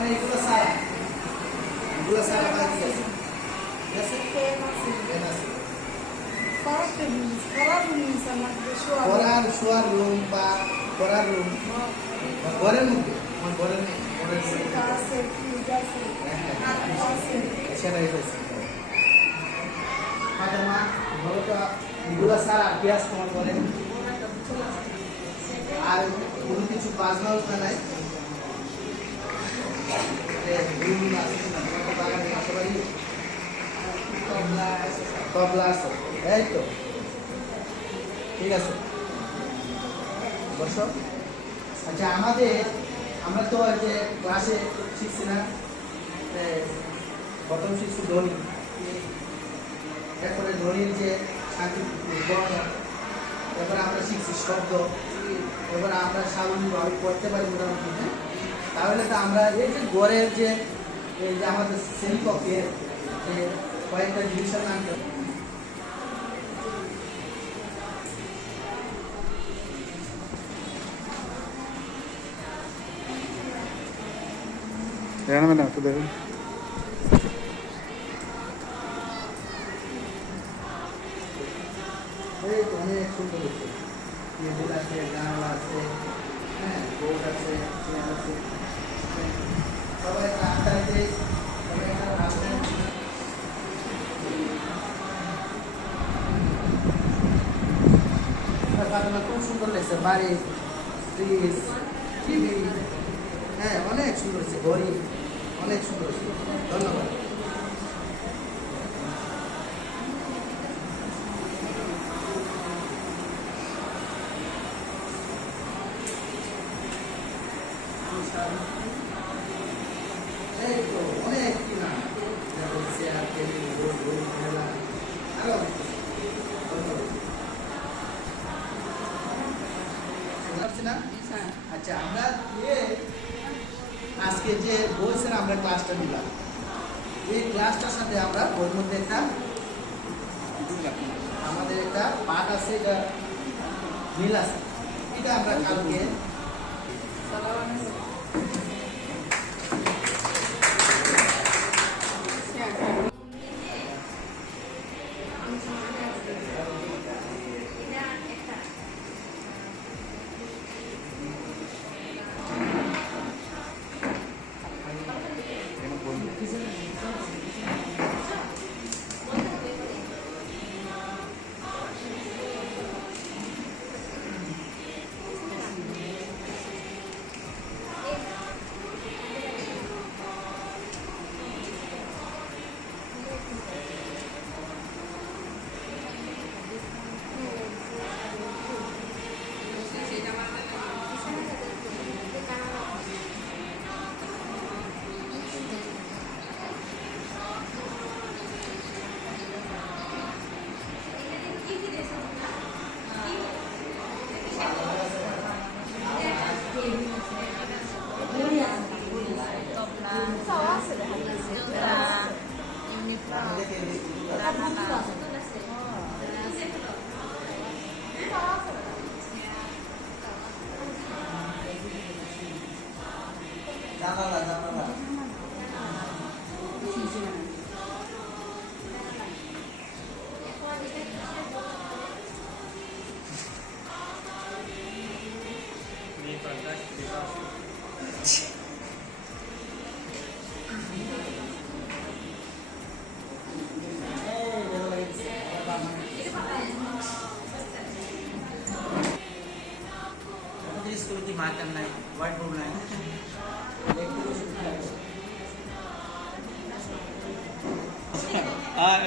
মানে এগুলো সারা বাকি আছে ঠিক আছে পড়ার শোয়ার রুম বা পড়ার রুম ঘরের মধ্যে আমার ঘরের সেটাই হয়েছে মা ধরো তো এগুলো সারা অভ্যাস তোমার ঘরে আর কোনো কিছু বাজনা উঠা নাই তবলা আছে এই তো ঠিক আছে বসো আচ্ছা আমরা তো যে ক্লাসে শিখছি না প্রথম শিখছি ধ্বনি এরপরে ধ্বনির যে তারপরে আমরা শিখছি শব্দ এবার আমরা স্বাভাবিকভাবে পড়তে পারি মোটামুটি হ্যাঁ তাহলে তো আমরা এই যে গড়ের যে এই যে আমাদের শ্রেণীকক্ষের যে কয়েকটা ডিভিশন আনতে অনেক সুন্দর হচ্ছে টেবিল আছে জানালা আছে হ্যাঁ বোর্ড আছে চেয়ার আছে সবাই রাস্তাতে খুব সুন্দর লাগছে বাড়ি ফ্রিজ টিভি হ্যাঁ অনেক সুন্দর হচ্ছে ঘড়ি অনেক সুন্দর হচ্ছে ধন্যবাদ অনেক কিনা চেয়ার টেবিল বোর্ড খেলা আরো না আচ্ছা আমরা আজকে যে বলছেন আমরা ক্লাসটা নিলাম এই ক্লাসটার সাথে আমরা ওর মধ্যে একটা আমাদের একটা পাঠ আছে এটা মিল আছে এটা আমরা কালকে makan naik white board naik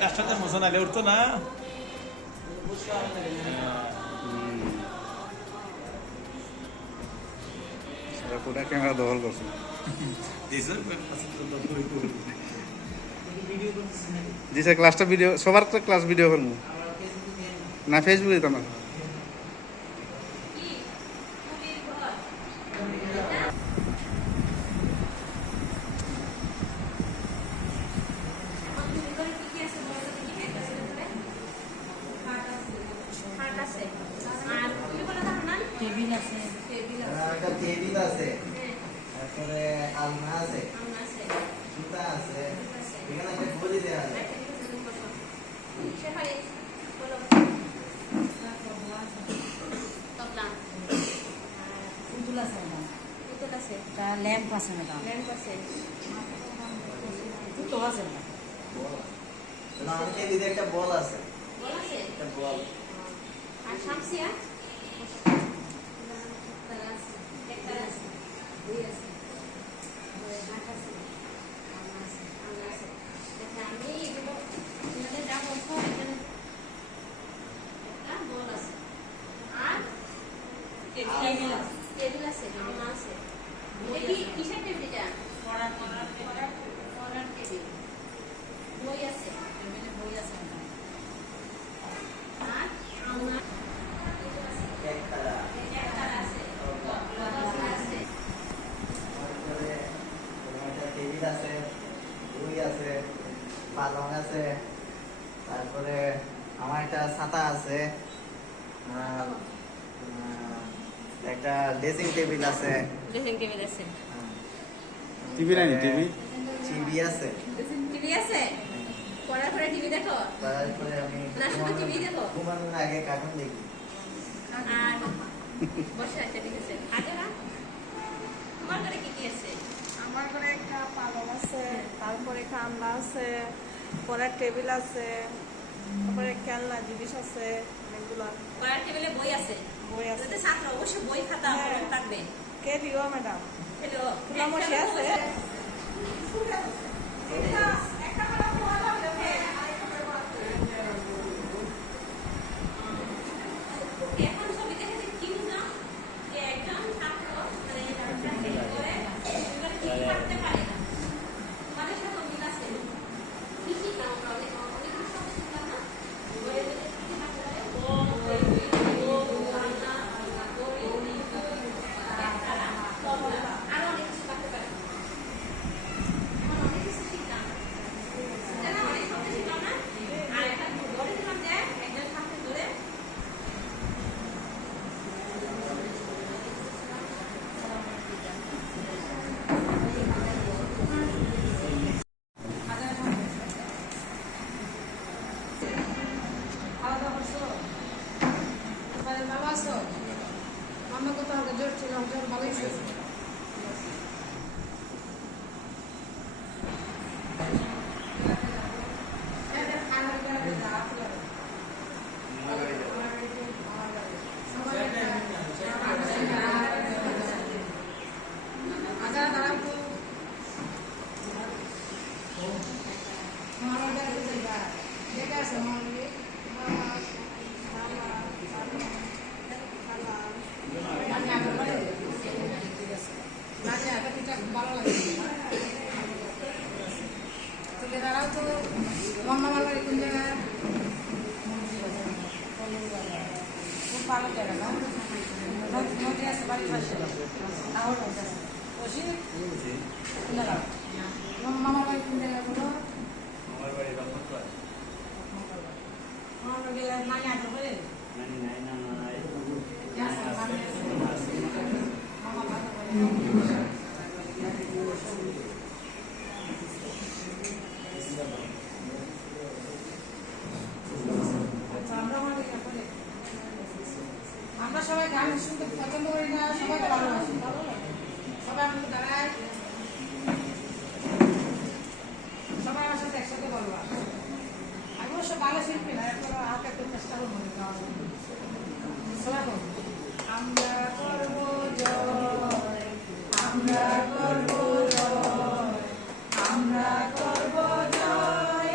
কাজটাতে মোছা নালে উঠতো না পুরা ক্যামেরা দখল করছে জি স্যার ক্লাসটা ভিডিও সবার ক্লাস ভিডিও করবো না ফেসবুকে তো না টেবিল আছে তারপরে আলনা আছে, জুতা আছে, এখানে একটা গদি দেওয়া আছে। ল্যাম্প আছে ম্যাডাম, জুতো আছে ম্যাডাম। না, আমাকে দিদি একটা বল আছে, একটা বল। আর শামসিয়া আমি এগুলো যা বলছো এখানে একটা বল আছে আর টেবিল আছে, আলনা আছে। এটা কি কিসের টেবিল? এটা পড়ার টেবিল। বই আছে, টেবিলে বই আছে ম্যাডাম। আর আলনা একতারা আছে, আছে। তারপরে তোমার একটা টেবিল আছে, বই আছে, পালং আছে, তারপরে আমার একটা ছাতা আছে, আর, একটা ড্রেসিং টেবিল আছে, ড্রেসিং টেবিল আছে। টিভি নাই টিভি টিভি আছে। টিভি আছে? পড়ার পরে টিভি দেখো? তারপরে আমি না, শুধু টিভি দেখো? ঘুমানোর আগে কার্টুন দেখি। আর বসে আছে, ঠিক আছে। আগে না তোমার ঘরে কি কি আছে? আমার ঘরে একটা পালং আছে, তারপরে একটা আলনা আছে, পড়ার টেবিল আছে, তারপরে খেলনা জিনিস আছে অনেকগুলো। পড়ার টেবিলে বই আছে? বই আছে। এতে ছাত্র অবশ্যই বই খাতা হ্যাঁ। থাকবে। কে দিও ম্যাডাম? হ্যালো, খোলামশি আছে। এখন ছবি দেখে কি বুঝলাম যে একজন ছাত্র মানে কি করতে পারে না, তোমাদের সাথে মিল আছে। কি শিখলাম আমরা? অনেক কিছু শব্দ শিখলাম না? বইয়ের মধ্যে কি থাকতে পারে? আরো অনেক কিছু থাকতে পারে। এখন অনেক কিছু শিখলাম, অনেক শব্দ শিখলাম না? আর একটা বলে দিলাম যে একজন ছাত্র ধরে খাওয়া দাওয়া করছো? তাহলে ভালো আছো? আমার কথা আমাকে জোর ছিল, জোর ভালোই ছিল। আচ্ছা দাঁড়াও তো, দেখে আসো মনে ভালো লাগে। তোকে দাঁড়াও তো, মাম্মা আমার বাড়ি কোন জায়গায়? খুব ভালো জায়গা না? নদী আছে বাড়ির পাশে, তাহলে বসি মামার বাড়ি কোন জায়গায় বলো? আমার বাড়ি রহমতগঞ্জ। মামার বাড়ি নাই আগে বলে নাই না নাই মামা ভালো বলে। আমরা সবাই গান শুনতে পছন্দ করি না, সবাই ভালোবাসি, ভালো লাগে। সবাই আমাকে দাঁড়ায়, সবাই আমার সাথে একসাথে বলবা। আমি অবশ্য ভালো শিল্পী না, এখন হাতে একটু চেষ্টা করবো সবাই বলবো আমরা করবো জয়, আমরা করবো জয়, আমরা করবো জয়।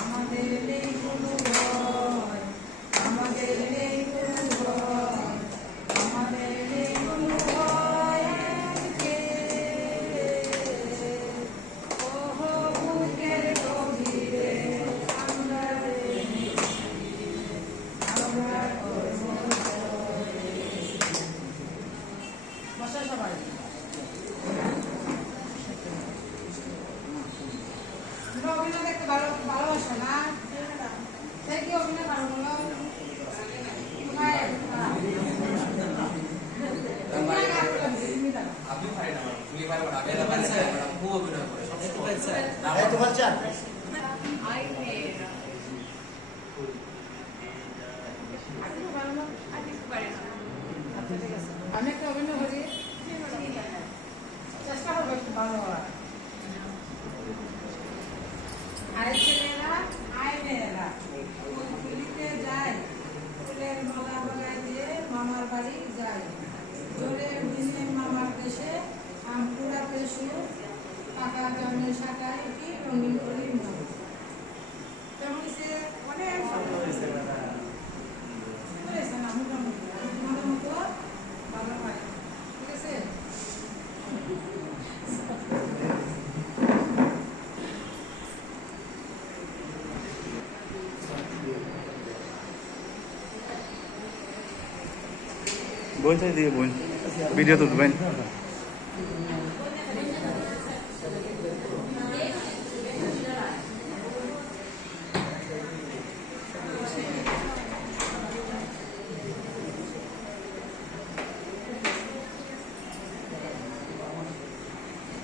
আমাদের অভিনয় দেখতে ভালোবাসো না? তাই কি অভিনয় ভালো বলো? তোমায় আপনি পারেন না ফুলি পারেন না বেলা পারেন না খুব অভিনয় করে সবসময় এই তো বাচ্চা আমি একটা অভিনয় করি, চেষ্টা করবো একটু ভালো হওয়ার। আয় ছেলেরা আয় মেয়েরা পুলিতে যায়, ফুলের মালা গলায় দিয়ে মামার বাড়ি যায়, জোরের দিনে মামার দেশে আম কুড়াতে সুর, পাকা জন্মের শাখায় কি রঙিন করি মন। তেমন সে অনেক শব্দ হয়েছে না, মোটামুটি তোমাদের মতো ভালো হয়, ঠিক আছে? বোন চাই দিয়ে বোন ভিডিও তুলবেন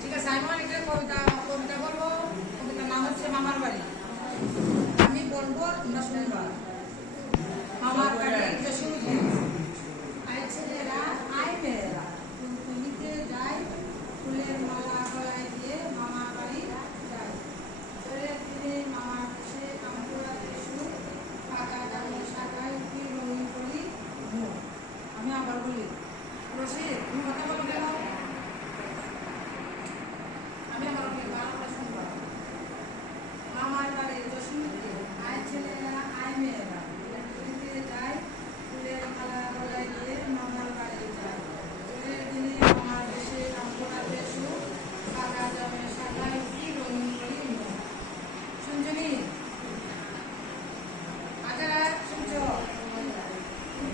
ঠিক আছে, আমি অনেক কবিতা বলবো। কবিতার নাম হচ্ছে মামার বাড়ি। আমি বলবো, তোমরা শুনবা। মামার বাড়ি যশোরে, আয় ছেলেরা আয় মেয়েরা পুলিতে যায়, ফুলের মালা গলায় দিয়ে মামার বাড়ি যায়, জোরের দিনে মামার দেশে আমপুরাতে সুর, পাকা ডালের শাখায় কি রঙিন করি মন। আমি আবার বলি, রশিদ তুমি কথা বলো কেন? আমি আমার বাংলা শুনবো। মামার বাড়ি যশোরে, আয় ছেলেরা আয় মেয়েরা পুলিতে যায়, ফুলের মালা গলায় দিয়ে মামার বাড়ি যায়, জোরের দিনে মামার দেশে আমপুরাতে সুর, পাকা জমের শাখায় কি রঙিন করি মন। শুনছনি? আজারা শুনছ?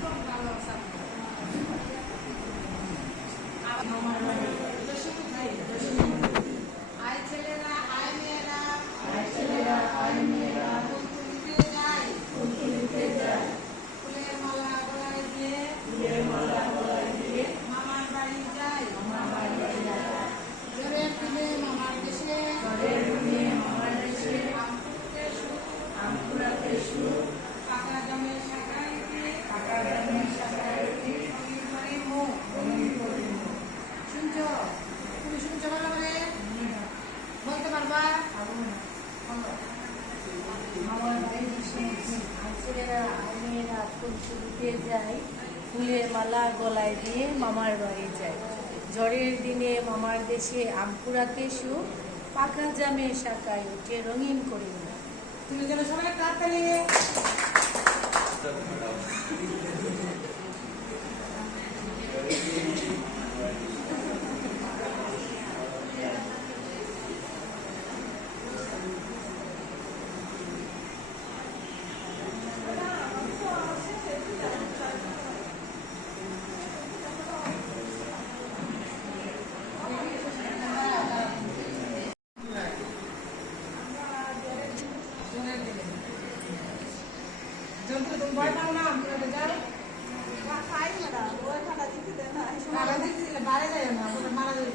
খুব ভালো ছাত্র। মামার বাড়ি আয় ছেলেরা আয় মেয়েরা পুলিতে যায়, ফুলের মালা গলায় দিয়ে মামার বাড়ি যায়, জোরের দিনে মামার দেশে আমপুরাতে সুর, পাকা জমের শাখায় রঙিন করি মন। শুনছো? তুমি শুনছো ভালো করে? বলতে পারবা? আমার বাড়ি ছেলেরা মেয়েরা ফুলতে যায়, ফুলের মালা গলায় দিয়ে মামার বাড়ি যায়, ঝড়ের দিনে মামার দেশে আম কুড়াতে সুর, পাকা জামে শাখায় উঠে রঙিন করি না। তুমি যেন সবাই তাড়াতাড়ি জন্তু তুমি ভয় পাও না? আমপুরাতে যাও, খাই না, ওই খানা দিতে দেয় না, এই সময় বাড়ি দিলে বাইরে যায় না, ওখানে মারা যাবে,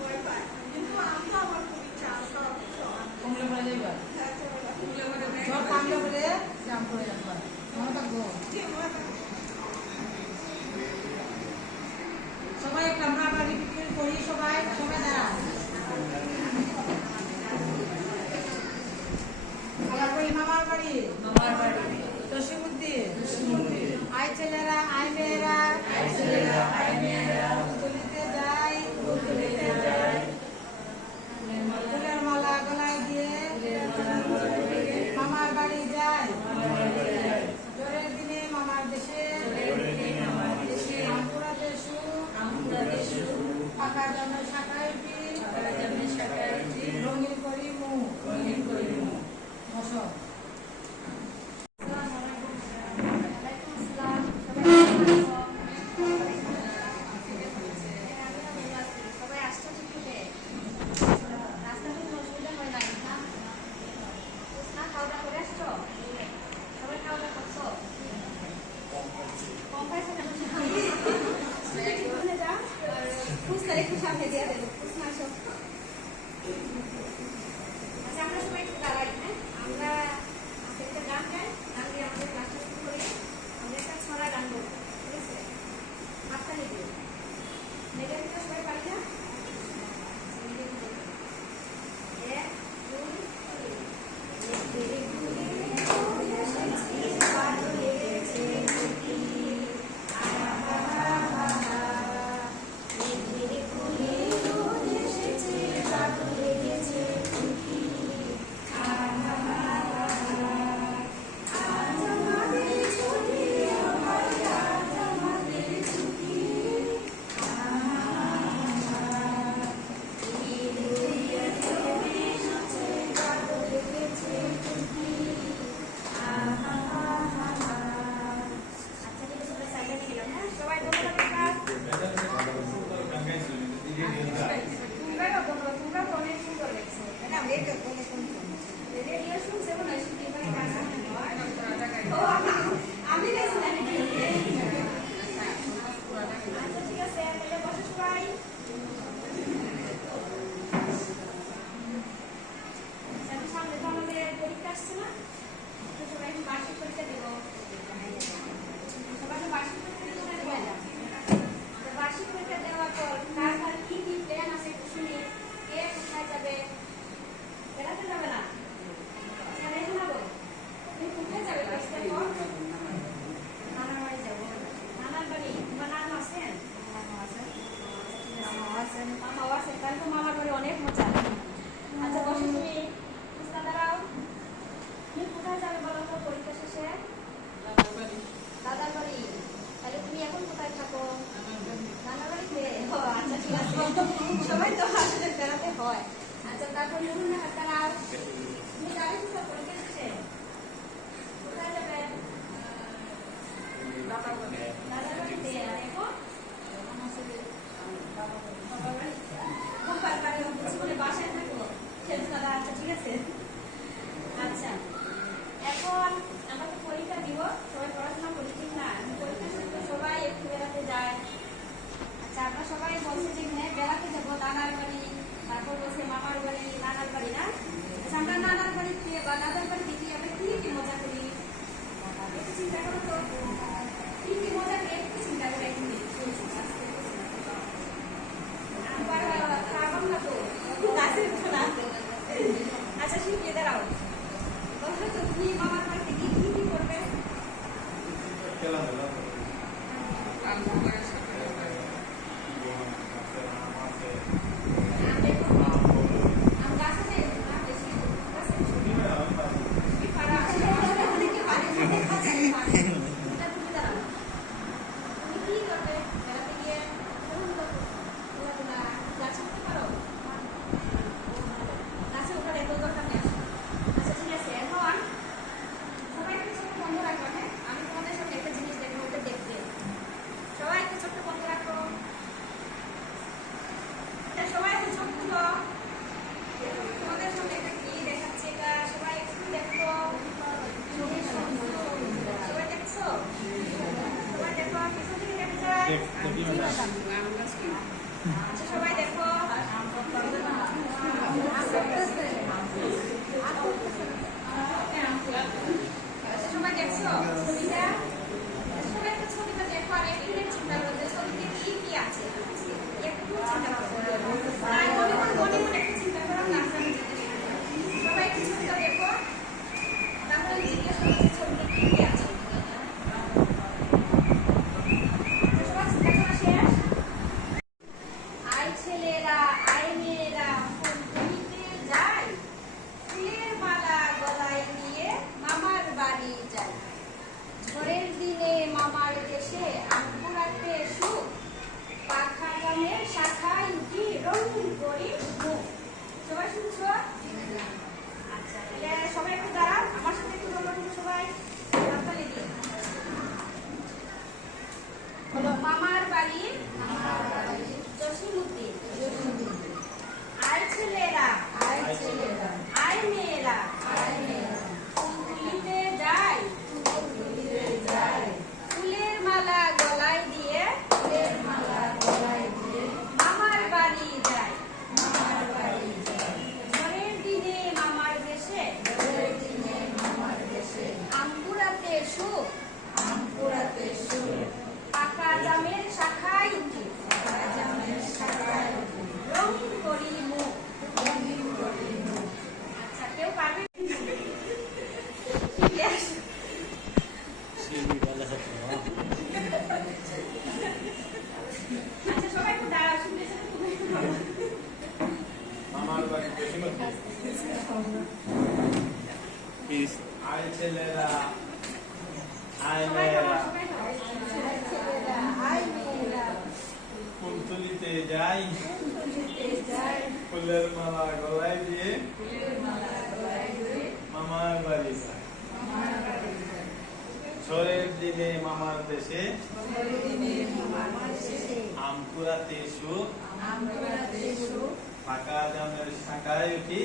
ভয় পায়। কিন্তু আমরা আবার খুব ইচ্ছা, আমরা কমলে পড়ে যাইবা, ঝড় থামলে বলে জাম করে যাবা, মনে থাকবো। সবাই একটা আমরা আবার রিপিট করি, সবাই সবাই দাঁড়ান। আবার বলি মামার বাড়ি জসীমউদ্দিন, আয় ছেলেরা আয় মেয়েরা পুলিতে যায়, আচ্ছা তারপর নুন না তারাও তুমি যাবে তো পরীক্ষা দিতে কোথায় যাবে দাদা বাড়িতে আর এখন আমার সাথে বাবা বাড়ি বাবার বাড়ি বলে বাসায় থাকো খেলছো দাদা আচ্ছা ঠিক আছে আচ্ছা এখন আমরা তো পরীক্ষা দিব সবাই পড়াশোনা করি ঠিক না পরীক্ষা শেষ তো সবাই একটু বেড়াতে যায় আচ্ছা আমরা সবাই বলছে যে হ্যাঁ বেড়াতে যাবো নানার বাড়ি তারপর বলছে মামার বাড়ি নানার বাড়ি না আচ্ছা আমরা নানার বাড়িতে বা দাদার বাড়িতে গিয়ে আমরা কি মজা করি একটু চিন্তা করো তো কি মজা করি একটু চিন্তা করে একটু আচ্ছা শিখলে দাঁড়াও বলছো তো তুমি মামার বাড়িতে গিয়ে কি করবে সবাই দেখো সবাই দেখছো ছবিটা সবাই একটু ছবিটা দেখো আর একটু চিন্তা করো যে ছবিতে কি কি আছে একটু চিন্তা করো মনে মনে একটু চিন্তা করো না সবাই একটু ছবিটা দেখো তারপরে জিজ্ঞেস করো যে ছবিতে কি কি আছে মামার বাড়ি জসিমুদ্দিন আয় ছেলেরা আয় মেয়েরা তুলিতে যায় ফুলের মালা গলায় দিয়ে মামার বাড়ি যায় ঝড়ের দিনে মামার দেশে আমপুরাতে সুখ পাকা জামের শাখায় উঠি রঙিন করি মুখ আচ্ছা কেউ পারবে আচ্ছা সবাই একটু দাঁড়াও শুনেছে মামার বাড়ি আয় ছেলেরা আয় মেয়েরা ফুল তুলিতে যাই ফুলের মালা গলায় দিয়ে মামার বাড়ি যাই ঝড়ের দিনে মামার দেশে আম কুড়াতে সুখ পাকা জামের শাখায় উঠি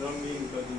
রঙিন করি